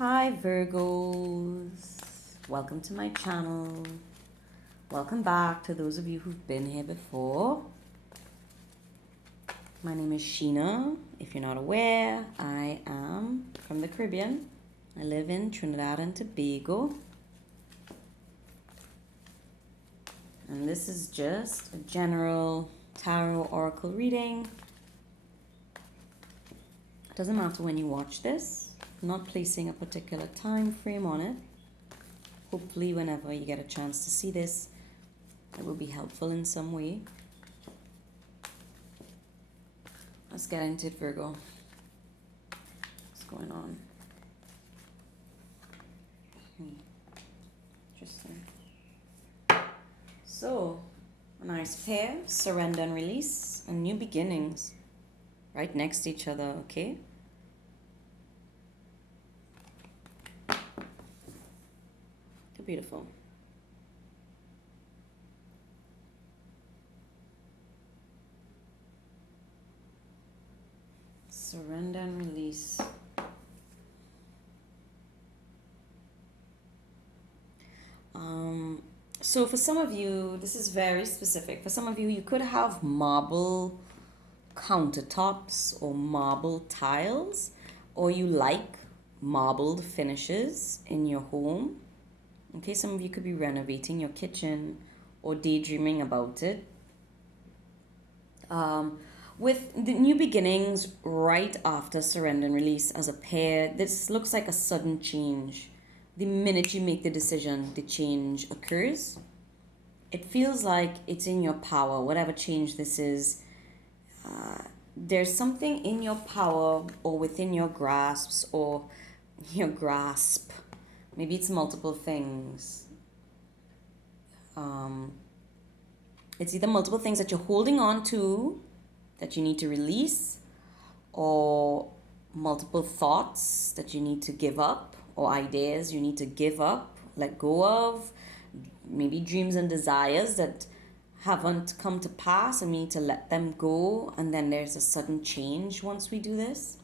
Hi Virgos, welcome to my channel. Welcome back to those of you who've been here before. My name is Sheena. If you're not aware, I am from the Caribbean. I live in Trinidad and Tobago. And this is just a general tarot oracle reading. It doesn't matter when you watch this. I'm not placing a particular time frame on it. Hopefully whenever you get a chance to see this, it will be helpful in some way. Let's get into it, Virgo. What's going on? Interesting. So, a nice pair, surrender and release, and new beginnings. Right next to each other, okay? Beautiful. Surrender and release. So for some of you, this is very specific. For some of you, you could have marble countertops or marble tiles, or you like marbled finishes in your home. Okay, some of you could be renovating your kitchen or daydreaming about it. With the new beginnings right after surrender and release as a pair, this looks like a sudden change. The minute you make the decision, the change occurs. It feels like it's in your power, whatever change this is. There's something in your power or within your grasps or your grasp. Maybe it's multiple things. It's either multiple things that you're holding on to that you need to release, or multiple thoughts that you need to give up, or ideas you need to give up, let go of, maybe dreams and desires that haven't come to pass and we need to let them go, and then there's a sudden change once we do this.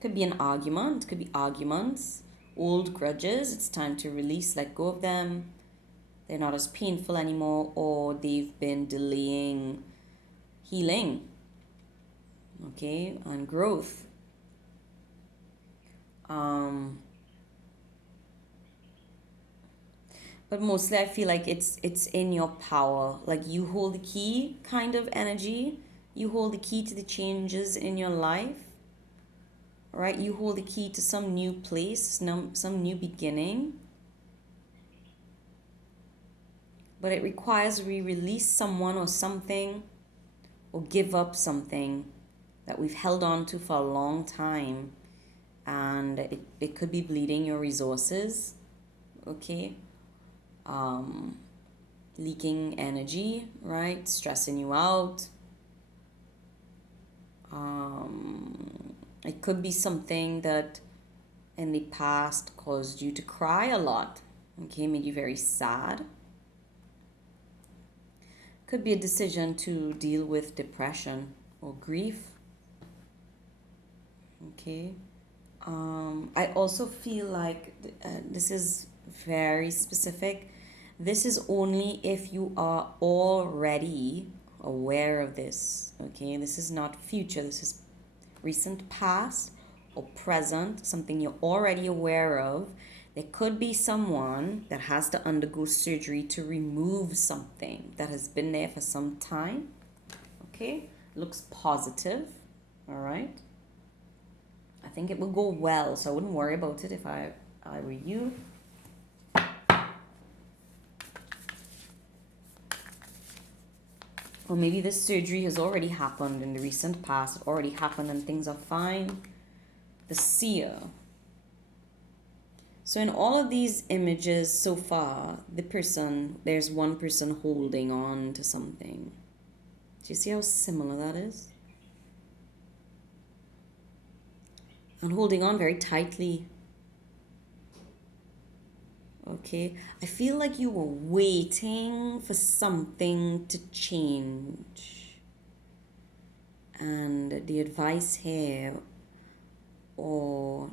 Could be an argument, could be arguments, old grudges, it's time to release, let go of them. They're not as painful anymore, or they've been delaying healing, okay, and growth. But mostly I feel like it's in your power. Like you hold the key kind of energy. You hold the key to the changes in your life. Right? You hold the key to some new place, some new beginning. But it requires we release someone or something, or give up something that we've held on to for a long time, and it could be bleeding your resources, okay? Leaking energy, right? Stressing you out. It could be something that in the past caused you to cry a lot, okay? Made you very sad. Could be a decision to deal with depression or grief, okay? I also feel like this is very specific. This is only if you are already aware of this, okay? This is not future. This is recent past or present, something you're already aware of. There could be someone that has to undergo surgery to remove something that has been there for some time, okay? Looks positive, all right? I think it will go well, so I wouldn't worry about it if I were you. Or maybe this surgery has already happened in the recent past. It already happened and things are fine. The seer. So in all of these images so far, there's one person holding on to something. Do you see how similar that is? And holding on very tightly. Okay, I feel like you were waiting for something to change. And the advice here, or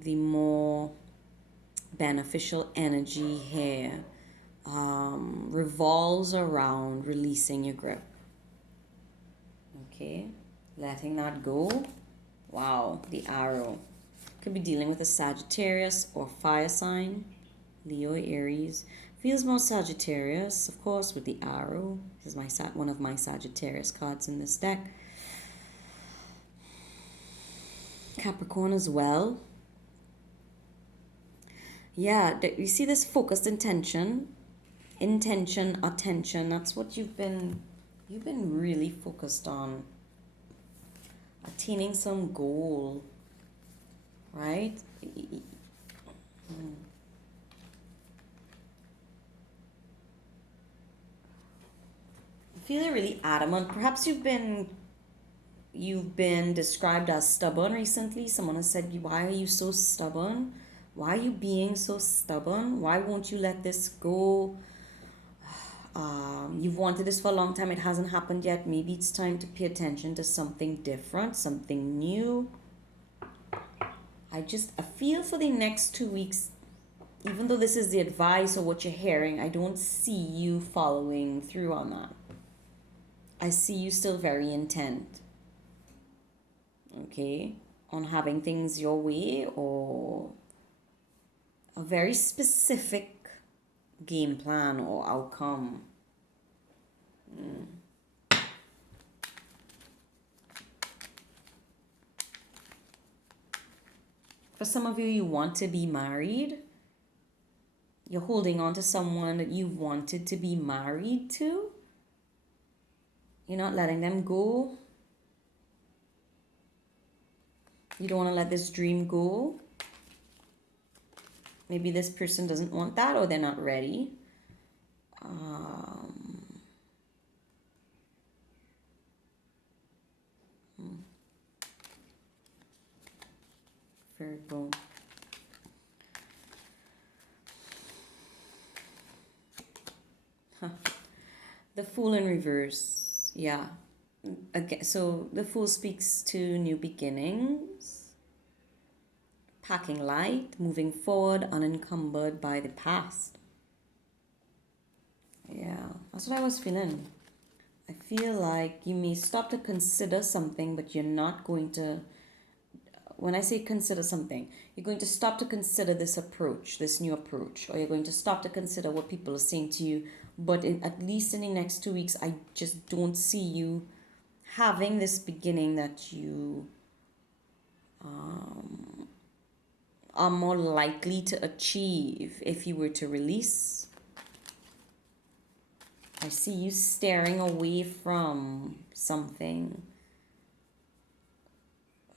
the more beneficial energy here revolves around releasing your grip. Okay, letting that go. Wow, the arrow. Could be dealing with a Sagittarius or fire sign, Leo, Aries. Feels more Sagittarius, of course, with the arrow. This is one of my Sagittarius cards in this deck. Capricorn as well. Yeah, you see this focused intention, attention. That's what you've been really focused on. Attaining some goal, right? Feel really adamant. Perhaps you've been described as stubborn recently. Someone has said, why are you so stubborn? Why are you being so stubborn? Why won't you let this go? You've wanted this for a long time. It hasn't happened yet. Maybe it's time to pay attention to something different, something new. I feel for the next 2 weeks, even though this is the advice or what you're hearing, I don't see you following through on that. I see you still very intent, okay, on having things your way or a very specific game plan or outcome. For some of you, you want to be married. You're holding on to someone that you wanted to be married to. You're not letting them go. You don't want to let this dream go. Maybe this person doesn't want that or they're not ready. Virgo. The Fool in reverse. Yeah. Again, so the Fool speaks to new beginnings, packing light, moving forward, unencumbered by the past. Yeah, that's what I was feeling. I feel like you may stop to consider something, but you're not going to. When I say consider something, you're going to stop to consider this approach, this new approach, or you're going to stop to consider what people are saying to you. But at least in the next 2 weeks, I just don't see you having this beginning that you are more likely to achieve if you were to release. I see you staring away from something.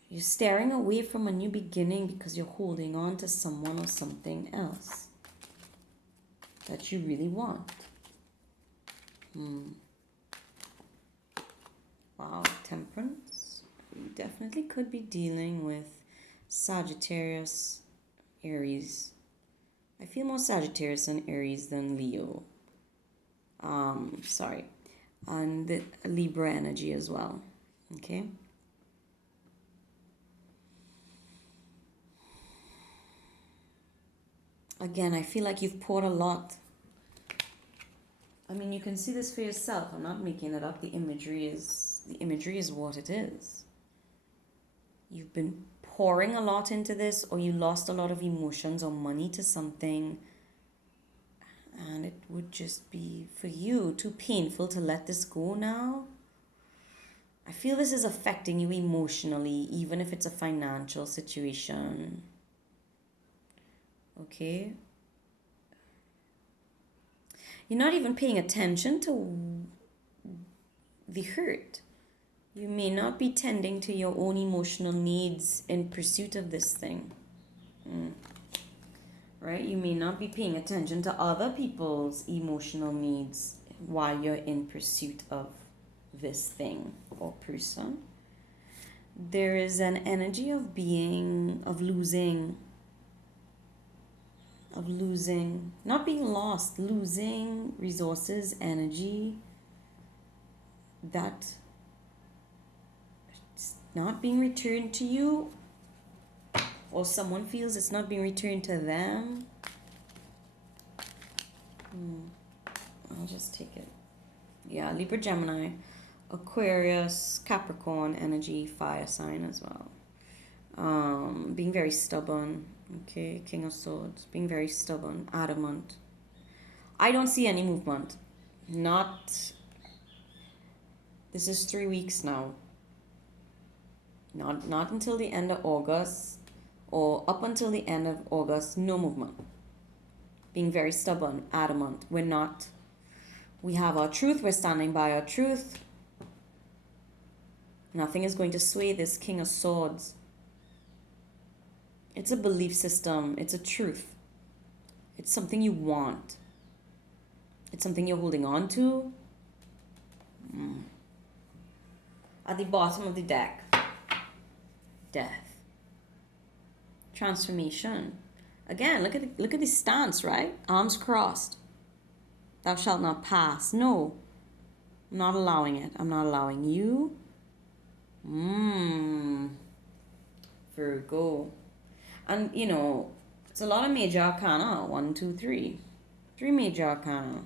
You're staring away from a new beginning because you're holding on to someone or something else that you really want. Wow, Temperance. You definitely could be dealing with Sagittarius, Aries. I feel more Sagittarius and Aries than Leo. And the Libra energy as well. Okay. Again, I feel like you've poured a lot. I mean, you can see this for yourself. I'm not making it up. The imagery is what it is. You've been pouring a lot into this, or you lost a lot of emotions or money to something, and it would just be, for you, too painful to let this go now. I feel this is affecting you emotionally, even if it's a financial situation. Okay? You're not even paying attention to the hurt. You may not be tending to your own emotional needs in pursuit of this thing. Right? You may not be paying attention to other people's emotional needs while you're in pursuit of this thing or person. There is an energy of losing, not being lost, losing resources, energy that it's not being returned to you, or someone feels it's not being returned to them. I'll just take it. Yeah, Libra, Gemini, Aquarius, Capricorn energy, fire sign as well. Being very stubborn. Okay, King of Swords. Being very stubborn, adamant. I don't see any movement. Not. This is 3 weeks now. Not until the end of August, or up until the end of August, no movement. Being very stubborn, adamant. We're not. We have our truth. We're standing by our truth. Nothing is going to sway this King of Swords. It's a belief system. It's a truth. It's something you want. It's something you're holding on to. At the bottom of the deck, death, transformation. Again, look at the stance, right? Arms crossed. Thou shalt not pass. No, I'm not allowing it. I'm not allowing you. Virgo. And, it's a lot of major arcana. 1, 2, 3. 3 major arcana.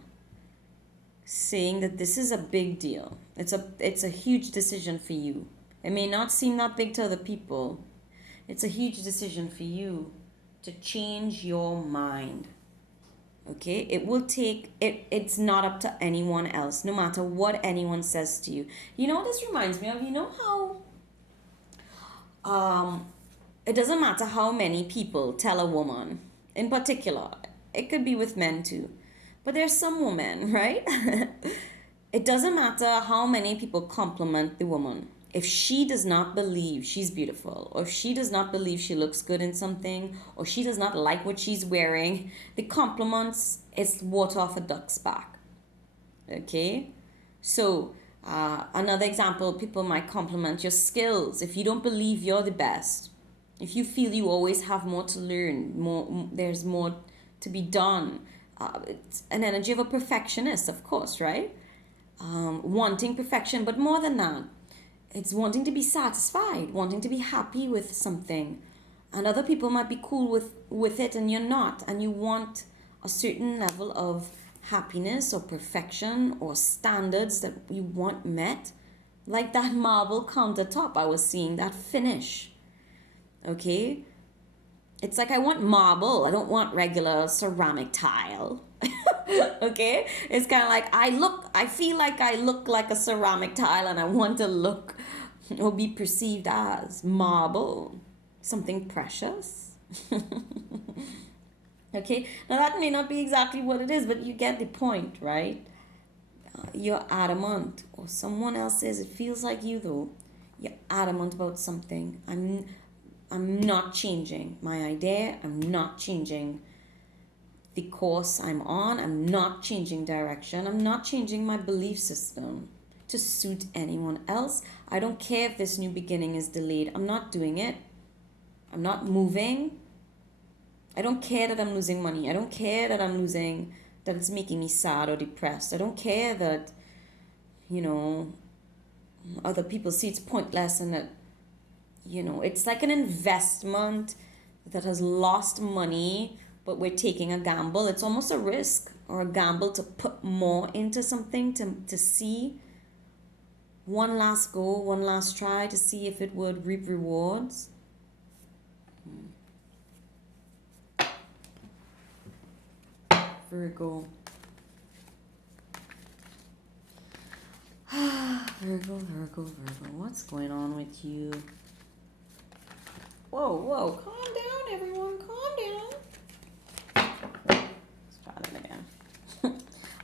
Saying that this is a big deal. It's a huge decision for you. It may not seem that big to other people. It's a huge decision for you to change your mind. Okay? It will take it's not up to anyone else, no matter what anyone says to you. You know what this reminds me of? You know how it doesn't matter how many people tell a woman, in particular, it could be with men too. But there's some women, right? It doesn't matter how many people compliment the woman. If she does not believe she's beautiful, or if she does not believe she looks good in something, or she does not like what she's wearing, the compliments is water off a duck's back. Okay? So, another example, people might compliment your skills. If you don't believe you're the best, if you feel you always have more to learn, there's more to be done, it's an energy of a perfectionist, of course, right? Wanting perfection, but more than that, it's wanting to be satisfied, wanting to be happy with something. And other people might be cool with it and you're not. And you want a certain level of happiness or perfection or standards that you want met. Like that marble countertop, I was seeing that finish. Okay? It's like I want marble. I don't want regular ceramic tile. Okay? It's kind of like I feel like I look like a ceramic tile and I want to look or be perceived as marble. Something precious. Okay? Now that may not be exactly what it is, but you get the point, right? You're adamant, or someone else is. It feels like you though. You're adamant about something. I'm not changing my idea. I'm not changing the course I'm on. I'm not changing direction. I'm not changing my belief system to suit anyone else. I don't care if this new beginning is delayed. I'm not doing it. I'm not moving. I don't care that I'm losing money. I don't care that that it's making me sad or depressed. I don't care that, other people see it's pointless and that, it's like an investment that has lost money, but we're taking a gamble. It's almost a risk or a gamble to put more into something to see one last go, one last try to see if it would reap rewards. Virgo. Virgo. What's going on with you? Whoa. Calm down, everyone. Calm down. Let's try that again.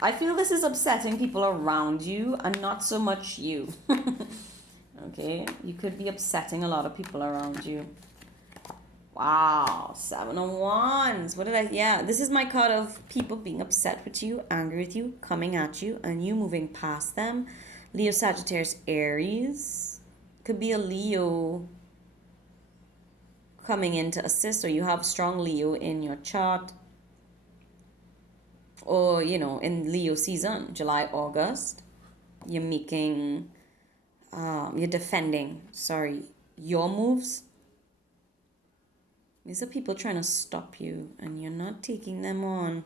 I feel this is upsetting people around you and not so much you. Okay? You could be upsetting a lot of people around you. Wow. 7 of Wands. Yeah, this is my card of people being upset with you, angry with you, coming at you, and you moving past them. Leo, Sagittarius, Aries. Could be a Leo coming in to assist, or you have strong Leo in your chart, or in Leo season, July, August, you're defending your moves. These are people trying to stop you and you're not taking them on.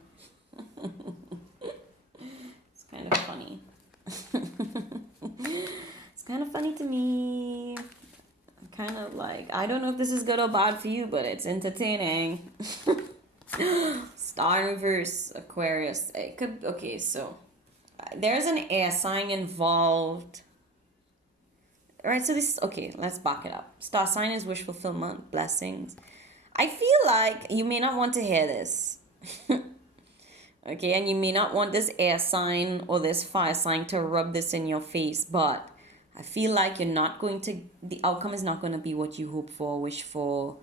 funny to me. Kind of like, I don't know if this is good or bad for you, but it's entertaining. Star in reverse, Aquarius. It could, okay, so there's an air sign involved. All right, so this, okay, let's back it up. Star sign is wish fulfillment, blessings. I feel like you may not want to hear this. Okay, and you may not want this air sign or this fire sign to rub this in your face, but I feel like you're not going to, the outcome is not going to be what you hope for, wish for,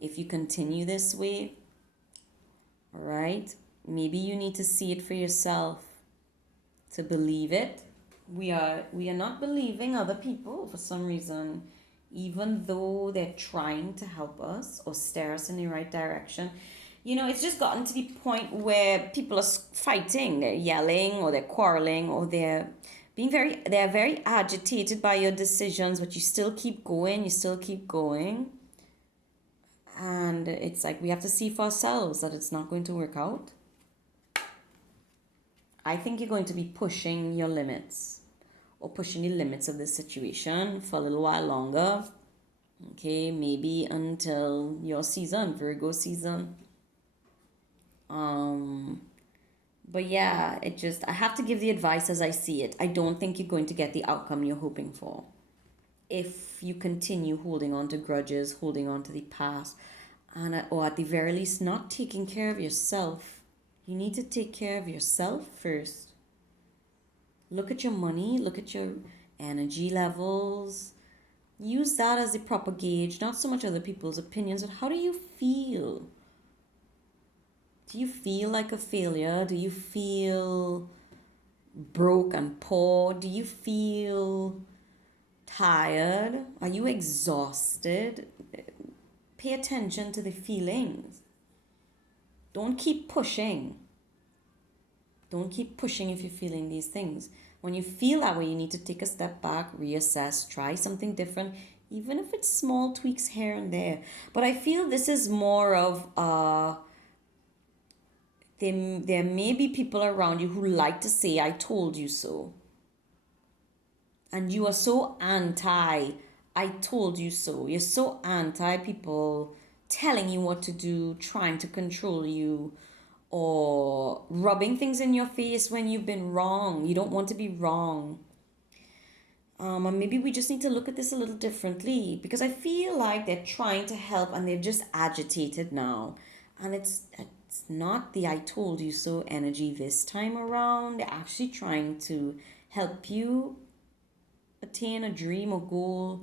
if you continue this way. All right, maybe you need to see it for yourself to believe it. We are not believing other people for some reason, even though they're trying to help us or steer us in the right direction. You know, it's just gotten to the point where people are fighting, they're yelling or they're quarreling or they're very agitated by your decisions, but you still keep going, and it's like we have to see for ourselves that it's not going to work out. I think you're going to be pushing your limits or pushing the limits of this situation for a little while longer. Okay, maybe until your season, Virgo season. But yeah, I have to give the advice as I see it. I don't think you're going to get the outcome you're hoping for if you continue holding on to grudges, holding on to the past, and or at the very least not taking care of yourself. You need to take care of yourself first. Look at your money, look at your energy levels. Use that as the proper gauge, not so much other people's opinions, but how do you feel? Do you feel like a failure? Do you feel broke and poor? Do you feel tired? Are you exhausted? Pay attention to the feelings. Don't keep pushing. Don't keep pushing if you're feeling these things. When you feel that way, you need to take a step back, reassess, try something different, even if it's small tweaks here and there. But I feel this is more of there may be people around you who like to say, I told you so. And you are so anti, I told you so. You're so anti people telling you what to do, trying to control you, or rubbing things in your face when you've been wrong. You don't want to be wrong. And maybe we just need to look at this a little differently, because I feel like they're trying to help and they're just agitated now. And it's not the I told you so energy this time around. They're actually trying to help you attain a dream or goal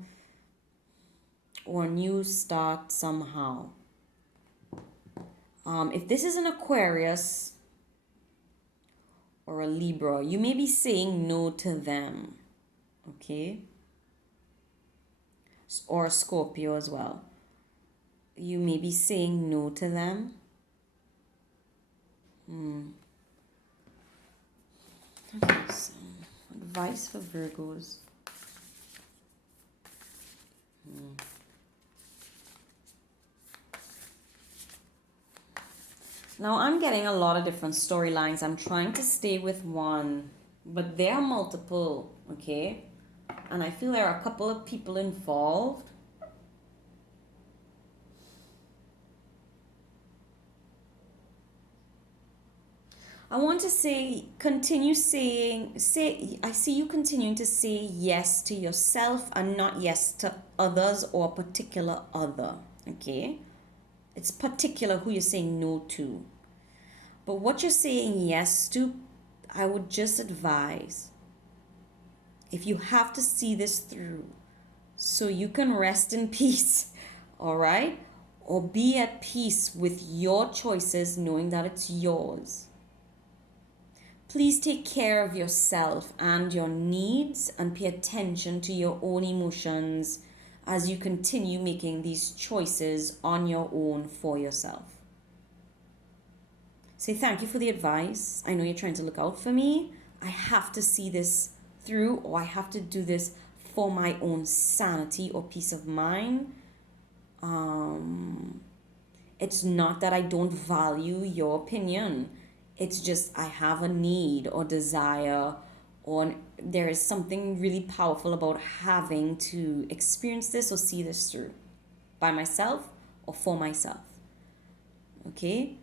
or a new start somehow. If this is an Aquarius or a Libra, you may be saying no to them, okay? Or a Scorpio as well. You may be saying no to them. Okay, so advice for Virgos. Now I'm getting a lot of different storylines. I'm trying to stay with one, but there are multiple, okay? And I feel there are a couple of people involved. I want to say, I see you continuing to say yes to yourself and not yes to others or a particular other, okay? It's particular who you're saying no to. But what you're saying yes to, I would just advise, if you have to see this through so you can rest in peace, all right? Or be at peace with your choices, knowing that it's yours. Please take care of yourself and your needs and pay attention to your own emotions as you continue making these choices on your own for yourself. Say thank you for the advice. I know you're trying to look out for me. I have to see this through, or I have to do this for my own sanity or peace of mind. It's not that I don't value your opinion. It's just I have a need or desire or there is something really powerful about having to experience this or see this through by myself or for myself. Okay?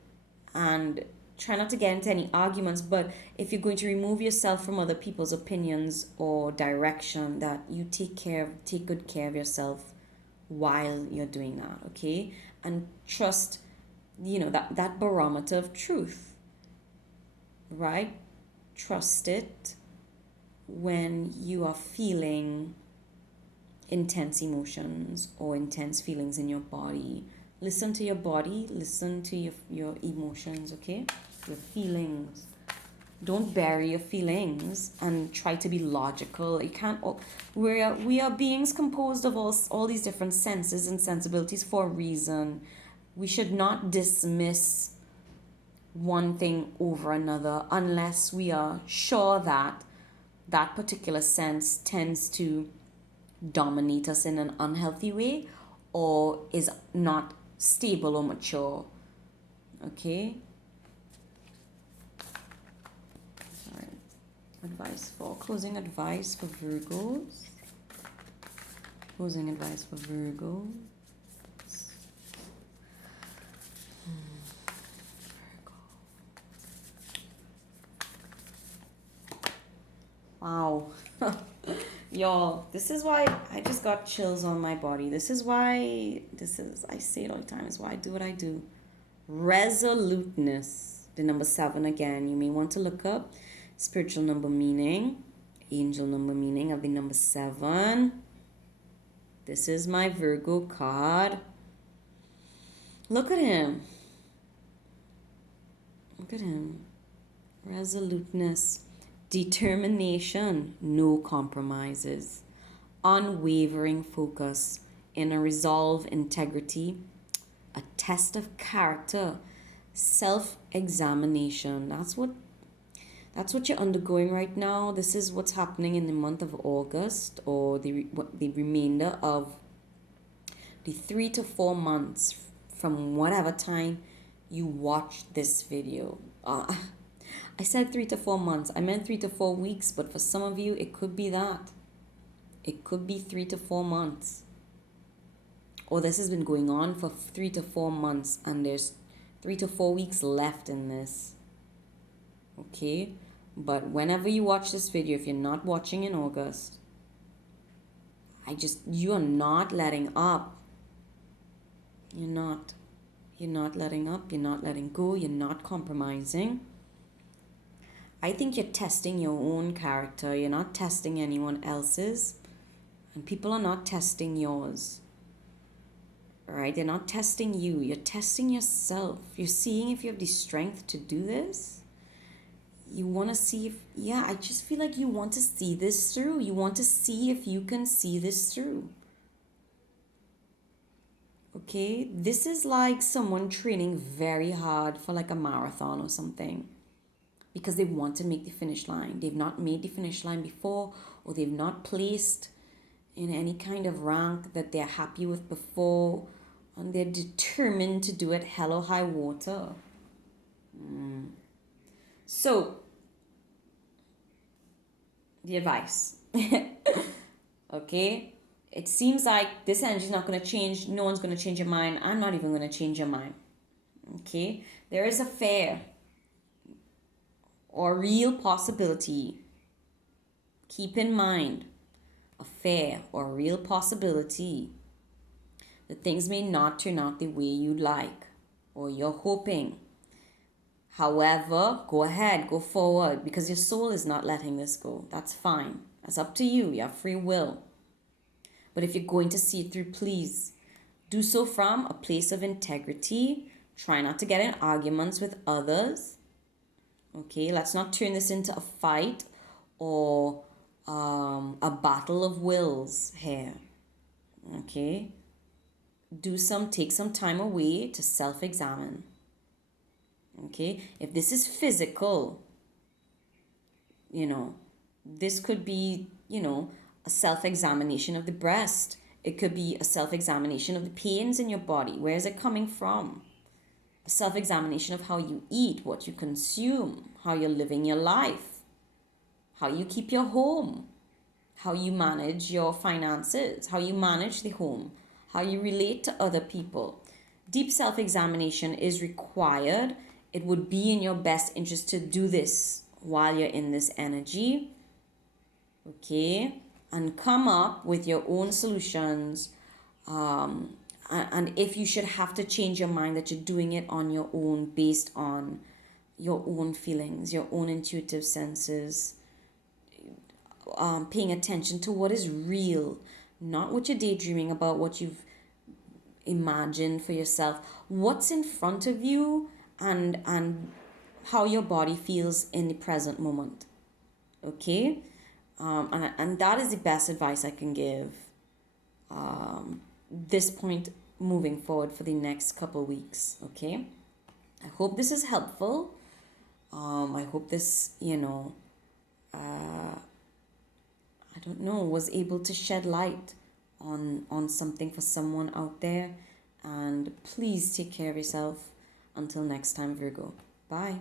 And try not to get into any arguments, but if you're going to remove yourself from other people's opinions or direction, that you take good care of yourself while you're doing that, okay? And trust, that barometer of truth, right? Trust it when you are feeling intense emotions or intense feelings in your body. Listen to your body, listen to your emotions, okay? Your feelings. Don't bury your feelings and try to be logical. You can't. We are beings composed of all these different senses and sensibilities for a reason. We should not dismiss one thing over another unless we are sure that that particular sense tends to dominate us in an unhealthy way or is not stable or mature. Okay? Sorry. Closing advice for Virgos. Closing advice for Virgos. Wow. Y'all, this is why I just got chills on my body. I say it all the time, is why I do what I do. Resoluteness. The number 7 again. You may want to look up spiritual number meaning, angel number meaning of the number 7. This is my Virgo card. Look at him. Look at him. Resoluteness. Determination, no compromises, unwavering focus, inner resolve, integrity, a test of character, self-examination. That's what you're undergoing right now. This is what's happening in the month of August, or the remainder of the 3 to 4 months from whatever time you watch this video. I said 3 to 4 months. I meant 3 to 4 weeks, but for some of you, it could be that. It could be 3 to 4 months. Or this has been going on for 3 to 4 months, and there's 3 to 4 weeks left in this. Okay? But whenever you watch this video, if you're not watching in August, you are not letting up. You're not letting up. You're not letting go. You're not compromising. I think you're testing your own character. You're not testing anyone else's. And people are not testing yours. Alright? They're not testing you. You're testing yourself. You're seeing if you have the strength to do this. You want to see I just feel like you want to see this through. You want to see if you can see this through. Okay? This is like someone training very hard for like a marathon or something, because they want to make the finish line. They've not made the finish line before, or they've not placed in any kind of rank that they're happy with before, and they're determined to do it hell or high water. So, the advice. Okay? It seems like this energy is not going to change. No one's going to change your mind. I'm not even going to change your mind. Okay? There is a fear or real possibility. Keep in mind, a fair or real possibility that things may not turn out the way you'd like or you're hoping. However, go ahead, go forward, because your soul is not letting this go. That's fine. That's up to you. You have free will. But if you're going to see it through, please do so from a place of integrity. Try not to get in arguments with others. Okay, let's not turn this into a fight or a battle of wills here. Okay, take some time away to self-examine. Okay, if this is physical, this could be, a self-examination of the breast. It could be a self-examination of the pains in your body. Where is it coming from? A self-examination of how you eat, what you consume, how you're living your life, how you keep your home, how you manage your finances, how you manage the home, how you relate to other people. Deep self examination is required. It would be in your best interest to do this while you're in this energy, okay? And come up with your own solutions. And if you should have to change your mind, that you're doing it on your own based on your own feelings, your own intuitive senses, paying attention to what is real, not what you're daydreaming about, what you've imagined for yourself, what's in front of you, and how your body feels in the present moment. Okay, and that is the best advice I can give. This point moving forward for the next couple weeks. Okay, I hope this is helpful. I hope this, I don't know, was able to shed light on something for someone out there. And please take care of yourself. Until next time, Virgo. Bye.